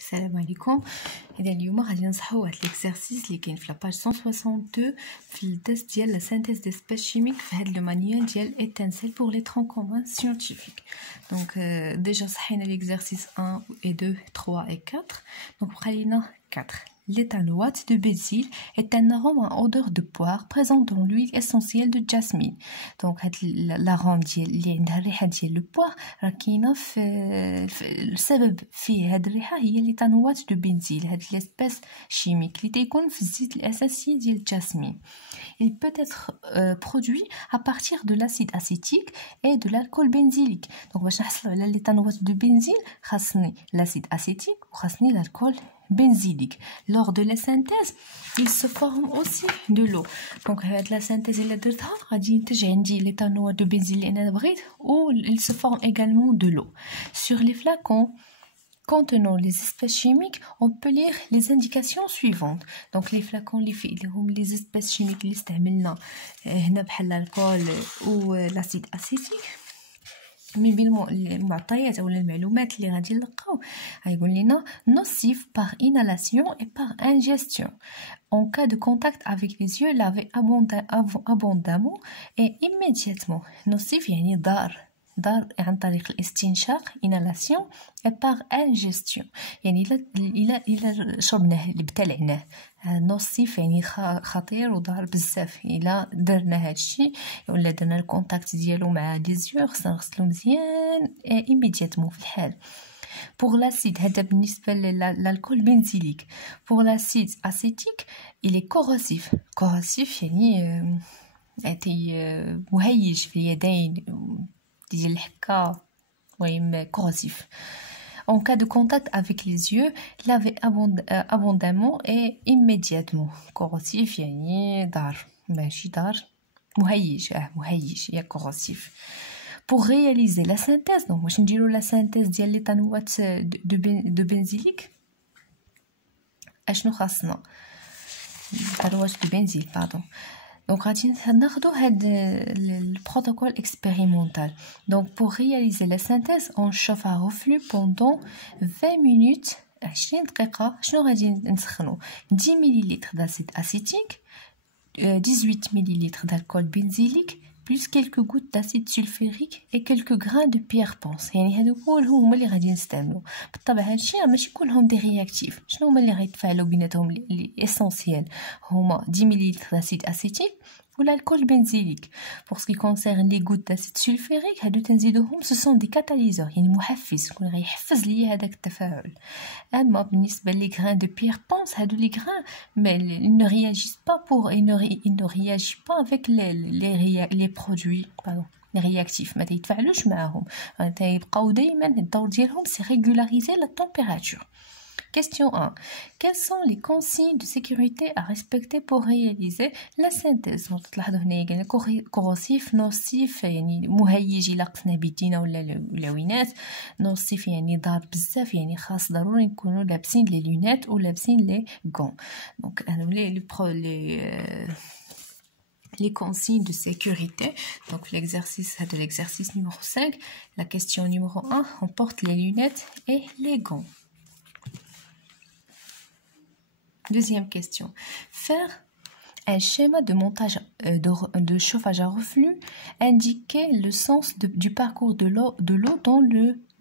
السلام عليكم. اذا اليوم غادي نصحوا واحد ليكزارسيس اللي كاين في لاباج 162 في التست ديال لا سانتيز ديسبيس شيميك في هاد لو مانيوال ديال ايتانسيل بور لي ترون كومون سيانتيفيك. دونك ديجا صحينا ليكزارسيس 1 et 2 3 et 4. donc بقى لينا 4. L'éthanoate de bézil est un arôme à odeur de poire présent dans l'huile essentielle de jasmine. Donc l'arôme اللي عندها الريحه ديال البوار راه كاينه في السبب فيه هاد الريحه هي l'éthanoate de bézil. هاد l'espèce chimique اللي تيكون في الزيت الاساسي ديال الجاسمين. Il peut être produit à partir de l'acide acétique et de l'alcool benzylique. Donc باش نحصلوا على l'éthanoate de bézil خاصني l'acide acétique وخاصني l'alcool benzylique. Lors de la synthèse, il se forme aussi de l'eau. Donc la synthèse اللي درتها غادي ينتج عندي l'éthanoate de bézil اللي انا بغيت و il se forme également de l'eau. Sur les flacons contenant les espèces chimiques, on peut lire les indications suivantes. Donc les flacons اللي فيه اللي هم les espèces chimiques اللي استعملنا هنا بحال الكول و l'acide acétique. من بين المعطيات او المعلومات اللي غادي نلقاو غايقول لنا nocif par inhalation et par ingestion. En cas de contact avec les yeux, lavez abondamment et immédiatement. Nocif يعني ضار عن طريق الاستنشاق inhalation et par ingestion. يعني إلا شربناه اللي بتلعناه نوصيف يعني خطير وضار بزاف. إلا درنا هادشي ولا درنا الكونتاكت ديالو مع لي زيو خصنا نغسلو مزيان immédiatement في الحال. Pour l'acide, هذا بالنسبة للالكول بنزيليك. Pour l'acide acétique, il est corrosif. corrosif يعني مهيج في اليدين ديال الحكة المهم corrosif. En cas de contact avec les yeux, lavez abondamment et immédiatement. corrosif يعني ضار ماشي ضار مهيج يا corrosif. Pour réaliser la synthèse, donc باش نديرو la synthèse ديال l'éthanoate de benzylique اشنو خاصنا l'éthanoate de benzyle pardon. Donc غادي ناخدو هاد البروتوكول expérimental. Donc pour réaliser la synthèse, on chauffe à reflux pendant 20 minutes 20 دقيقة. شنو غادي نسخنو 10 ملل d'acide acétique, 18 ml d'alcool benzylique plus quelques gouttes d'acide sulfurique et quelques grains de pierre ponce. يعني هادو هما اللي غادي نستعملو. بالطبع هادشي ماشي كلهم دي رياكتيف. شنو هما اللي غيتفاعلوا بيناتهم لي اسونسيال هما 10 ml d'acide acétique ou l'alcool benzylique. Pour ce qui concerne les gouttes d'acide sulfurique هادو تنزيدوهم ce sont des catalyseurs يعني محفز كون غيحفز ليا هذاك التفاعل. اما بالنسبه لي grains de pierre ponce هادو لي grains mais ils ne réagissent pas ils ne réagissent pas avec les produits pardon les réactifs ما يتفاعلوش معاهم. تيبقاو دائما الدور ديالهم c'est régulariser la température. Question 1. Quelles sont les consignes de sécurité à respecter pour réaliser la synthèse? تلاحظوا هنا قالنا corrosif nocif يعني مهيج إلا قسنا بيدينا ولا لوينات. nocif يعني ضار بزاف يعني خاص ضروري نكونوا لابسين لي لونات ولابسين لي غون. دونك les consignes de sécurité. Donc l'exercice de l'exercice numéro 5. La question numéro 1, on porte les lunettes et les gants. Deuxième question. Faire un schéma de montage de chauffage à reflux. Indiquer le sens du parcours de l'eau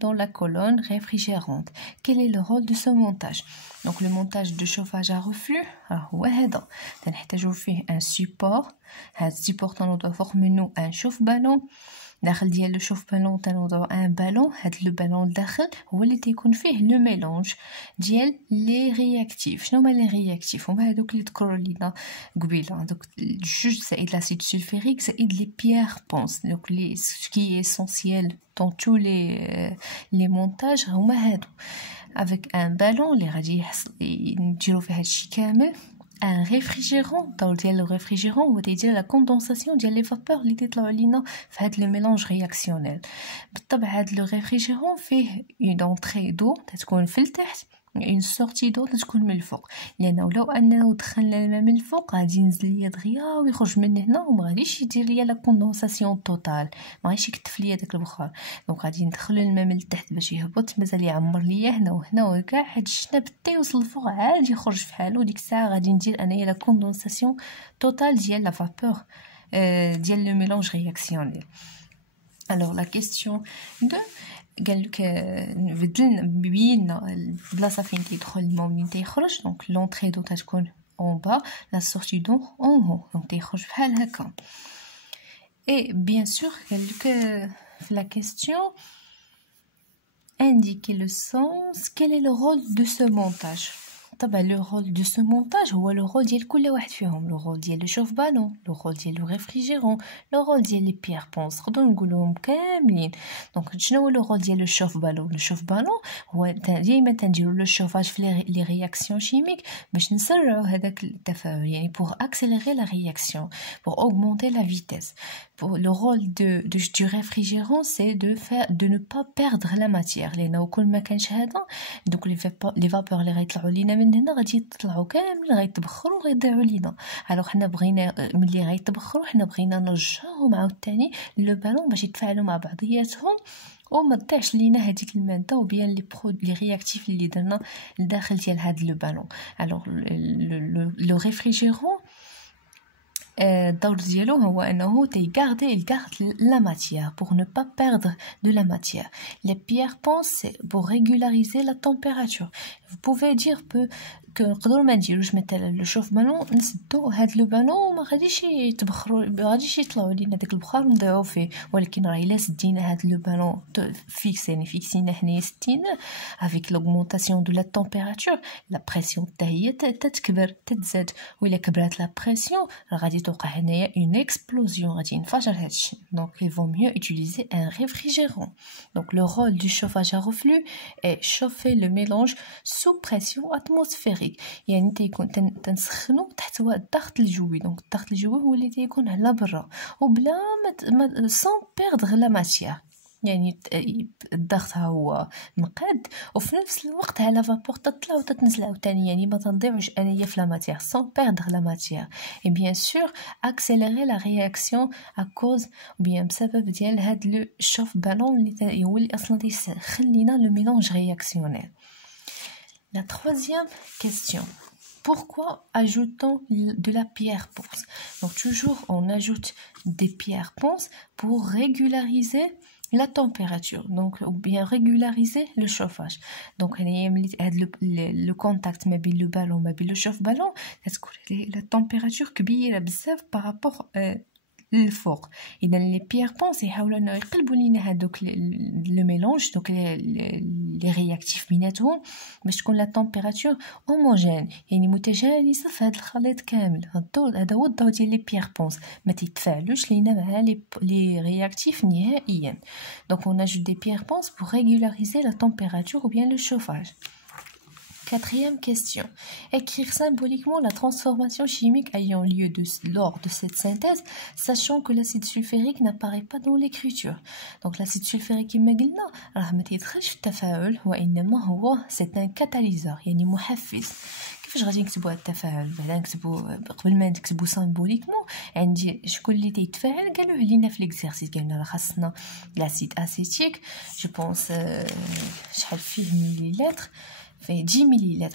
dans la colonne réfrigérante. Quel est le rôle de ce montage? Donc le montage de chauffage à reflux هو هذا. تنحتاجو فيه un support. هذا السيبور تنوضعو فوق منو un chauffe-ballon. داخل ديال لو شوف بالون تنوضعو ان بالون. هاد لو بالون الداخل هو اللي تيكون فيه لو ميلونج ديال لي رياكتيف. شنو هما لي رياكتيف؟ هما هادوك اللي ذكروا لينا قبيله. دوك جوج زائد لاسيد سولفوريك زائد لي بيير بونس. دوك لي سكي اسونسييل dans tous les montages هما هادو avec un ballon اللي غادي نديرو فيه هادشي كامل. ان ريفريجيرون الدور ديال الريفريجيرون هو تيدير لا كوندونساسيون ديال لي فابور اللي تيطلعوا لينا في هاد لو ميلونج رياكسيونيل. بالطبع هاد لو ريفريجيرون فيه اون اونطري دو تتكون في التحت اون سورتي دو تكون من الفوق، لانه لو انه دخلنا الماء من الفوق غادي ينزل ليا دغيا ويخرج من هنا وما غاديش يدير ليا لا كوندونساسيون توتال، ما غاديش يكتف ليا داك البخار. دونك غادي ندخل الماء من التحت باش يهبط، مازال يعمر ليا هنا وهنا وكاع هاد الشنب حتى يوصل الفوق عاد يخرج فحالو. ديك الساعه غادي ندير انايا لا كوندونساسيون توتال ديال لا فابور ديال لو ميلونج رياكسيونيل. Alors la question 2 قال لك بدلنا بينا البلاصه فين كيدخل الماء ومنين تيخرج. دونك لونطري دو تكون اون با، لا سورتي دو اون هو، دونك تيخرج بحال هكا. اي بيان سور قال لك في لا كيستيون indiquer le sens, quel est le rôle de ce montage. طبعا لو رول دو سو مونتاج هو لو رول ديال كل واحد فيهم، لو رول ديال لو شوف بالون، لو رول ديال لو ريفريجيرون، لو رول ديال لي بيير بونس، نقدروا نقولوهم كاملين. دونك شنو هو لو رول ديال لو شوف بالون؟ لو شوف بالون هو ديما تنديروا لو شوفاج في لي رياكسيون شيميك باش نسرعوا هذاك التفاعل، يعني بور اكسيليري لا رياكسيون، بور اوغمونتي لا فيتيس. Le rôle du réfrigérant, c'est de ne pas perdre la matière. لأنه كل ما كانش هذا دوك لي فابور اللي غيطلعوا لينا من هنا غادي يطلعوا كامل غيتبخروا وغيضيعوا لينا. الوغ حنا بغينا ملي غيتبخروا حنا بغينا نرجعوهم عاوتاني لو بالون باش يتفاعلوا مع بعضياتهم وما تضيعش لينا هذيك الماده وبيان لي رياكتيف اللي درنا لداخل ديال هذا لو بالون. الوغ لو ريفريجيرون الدور ديالو هو انه il garde la matière pour ne pas perdre de la matière. Les pierres ponces c'est pour régulariser la température. Vous pouvez dire que نقدروا ما نديروش مثلا لو شوف بالون نسدو هاد لو بالون ما غاديش يتبخروا، ما غاديش يطلعوا لينا داك البخار ونضيعوا فيه، ولكن راه الا سدينا هاد لو بالون فيكس يعني فيكسينا حنايا سدينا افيك لوغمونطاسيون دو لا تمبيراتور لا بريسيون حتى هي تتكبر تتزاد، ولا كبرات لا بريسيون راه غادي توقع هنايا اون اكسبلوزيون غادي ينفجر هادشي. دونك il vaut mieux utiliser un réfrigérant. Donc le rôle du chauffage à reflux est chauffer le mélange sous pression atmosphérique، يعني تيكون تنسخنو تحت الضغط الجوي. دونك الضغط الجوي هو اللي تيكون على برا وبلا ما sans perdre la matière، يعني الضغط ها هو مقاد وفي نفس الوقت على فابور تطلع وتتنزل عاوتاني، يعني ما تنضيعوش انايا في لا ماتيير sans perdre la matière. et bien sûr accélérer la réaction à cause bien بسبب ديال هاد لو شوف بالون اللي هو اللي اصلا تيسخن لينا لو ميلونج رياكسيونيل. La troisième question, pourquoi ajoutons de la pierre ponce? Donc toujours on ajoute des pierres ponces pour régulariser la température, donc ou bien régulariser le chauffage. Donc le contact ما بين le ballon ما بين le chauffe-ballon تكون la température كبيرة بزاف par rapport للفوق. اذا لي بيير بونس يحاولوا انه يقلبوا لينا هذوك لو ميلونج دوك لي رياكتيف بيناتهم باش تكون لا تمبيراتور هوموجين، يعني متجانسه في هذا الخليط كامل. هذا هو الدور ديال لي بيير بونس، ما تيتفاعلوش لينا مع لي رياكتيف نهائيا. دونك on ajoute des pierres ponces pour régulariser la température ou bien le chauffage. Quatrième question. Écrire symboliquement la transformation chimique ayant lieu lors de cette synthèse, sachant que l'acide sulfurique n'apparaît pas dans l'écriture. Donc l'acide sulfurique كما قلنا راه ما تيدخلش في التفاعل، وإنما هو c'est un catalyseur يعني محفز. كيفاش غادي نكتبوا هذا التفاعل؟ بعدا نكتبوا قبل ما نكتبوا سيمبوليكمون عندي شكون اللي تيتفاعل قالوه لينا في ليكزارسيس. قالنا راه خاصنا لاسيد اسيتيك جو بونس شحال فيه مليلتر fait 10 ml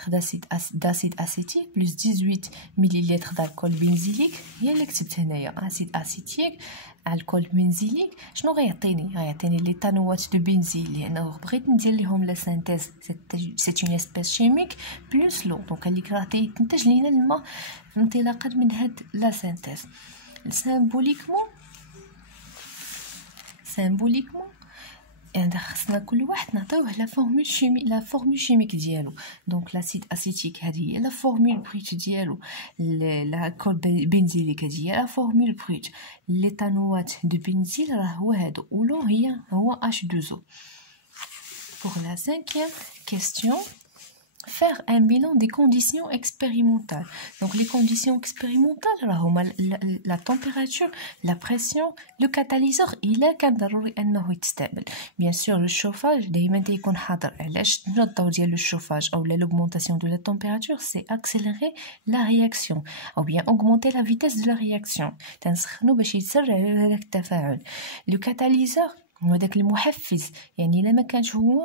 d'acide acétique plus 18 ml d'alcool benzylique. هي اللي كتبت هنايا acide acétique alcool benzylique. شنو غيعطيني لي تانوات دو بنزيل، لانه بغيت ندير لهم لا سينثيز سي اون اسبيس شيميك بلس لو. دونك اللي راه تينتج لينا الماء انطلاقا من هاد لا سينثيز. سيمبوليكمون يعني خصنا كل واحد نعطيوه لا فورمول شيميك ديالو. دونك لاسيد اسيتيك هذه هي لا فورمول بروت ديالو، الكول بنزيليك هذه هي لا فورمول بروت، لي تانوات دو بنزيل راه هو هادو، ولو هو H2O. Pour la cinquième question, faire un bilan des conditions expérimentales. Donc les conditions expérimentales, la température, la pression, le catalyseur, il est ضروري انه يتستعمل. Bien sûr, le chauffage, دايما تيكون حاضر. علاش الضوء ديال le chauffage ou l'augmentation de la température, c'est accélérer la réaction ou bien augmenter la vitesse de la réaction. تنسخنو باش يتسرع هذاك التفاعل. Le catalyseur هو داك المحفز، يعني الا ما كانش هو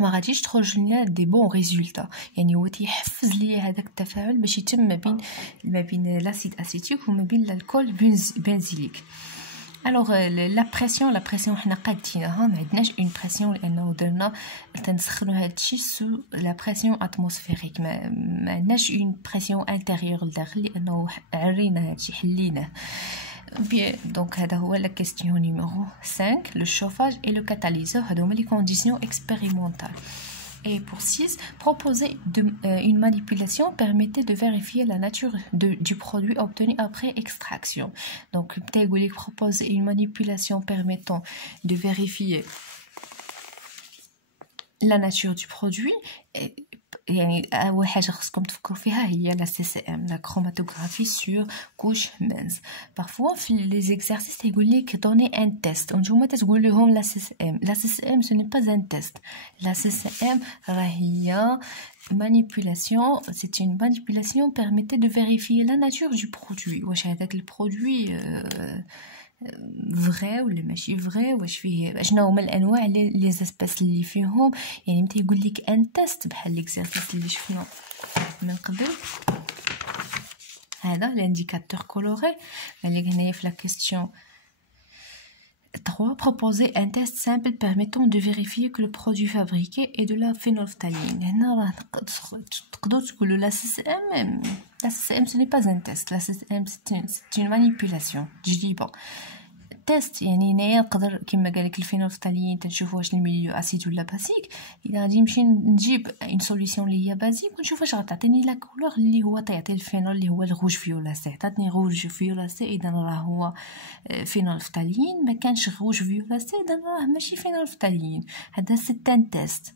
ما غاديش تخرج لنا دي بون ريزولطا، يعني هو تيحفز ليا هذاك التفاعل باش يتم ما بين لاسيد اسيتيك وما بين الكول بنزيليك. الوغ لا بريسيون حنا قادينها، ما عندناش اون بريسيون لانه درنا تنسخنوا هذا الشيء سو لا بريسيون اتموسفيريك، ما عندناش اون بريسيون انتيريور لداخل لانه عرينا هذا الشيء حليناه. Bien, donc la question numéro 5, le chauffage et le catalyseur, les conditions expérimentales. Et pour 6, proposer une manipulation permettait de vérifier la nature du produit obtenu après extraction. Donc, proposer une manipulation permettant de vérifier la nature du produit. يعني اول حاجه خصكم تفكروا فيها هي لا سي سي ام، لا كروماتوغرافي سور كوش مينس. بارفوا في لي زيكزارسيس تيقول لك دوني ان تيست وانتوما تقول لهم لا سي سي ام. لا سي سي ام سو ني با ان تيست، لا سي سي ام راه هي manipulation, c'est une manipulation permettait de vérifier la nature du produit. واش هذاك البرودوي فري ولا ماشي فري، واش فيه شنو هما الانواع لي زاسباس اللي فيهم. يعني متى يقول لك ان تيست بحال ليكزارسيس اللي شفنا من قبل، هذا الانديكاتور كولوري. قال لك هنايا في لا كيستيون 3, proposer un test simple permettant de vérifier que le produit fabriqué est de la phénolphtaline. هنا تقدروا تقولوا لا سي سي ام، لا سي سي ام ce n'est pas un test, la CSM c'est une manipulation تجربة. تيست يعني هنايا نقدر كما قالك الفينولفتالين تنشوف واش الميليو اسيد ولا باسيك. اذا غادي نمشي نجيب اون سوليسيون اللي هي بازيك ونشوف واش غتعطيني لا كولور اللي هو تعطي الفينول اللي هو الروج فيولاسي. عطاتني روج فيولاسي اذا راه هو فينولفتالين، ما كانش روج فيولاسي اذا راه ماشي فينولفتالين. هذا سيتان تيست.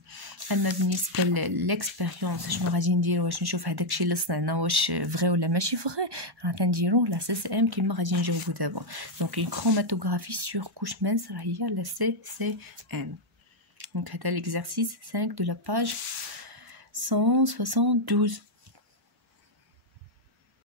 اما بالنسبه للاكسبيريونس شنو غادي ندير، واش نشوف هذاك الشيء اللي صنعنا واش فغي ولا ماشي فغي، راه كنديرو لا سي سي ام كيما غادي نجاوبو دابا. دونك une chromatographie sur couche mince هي la CCM. Donc هذا l'exercice 5 de la page 172.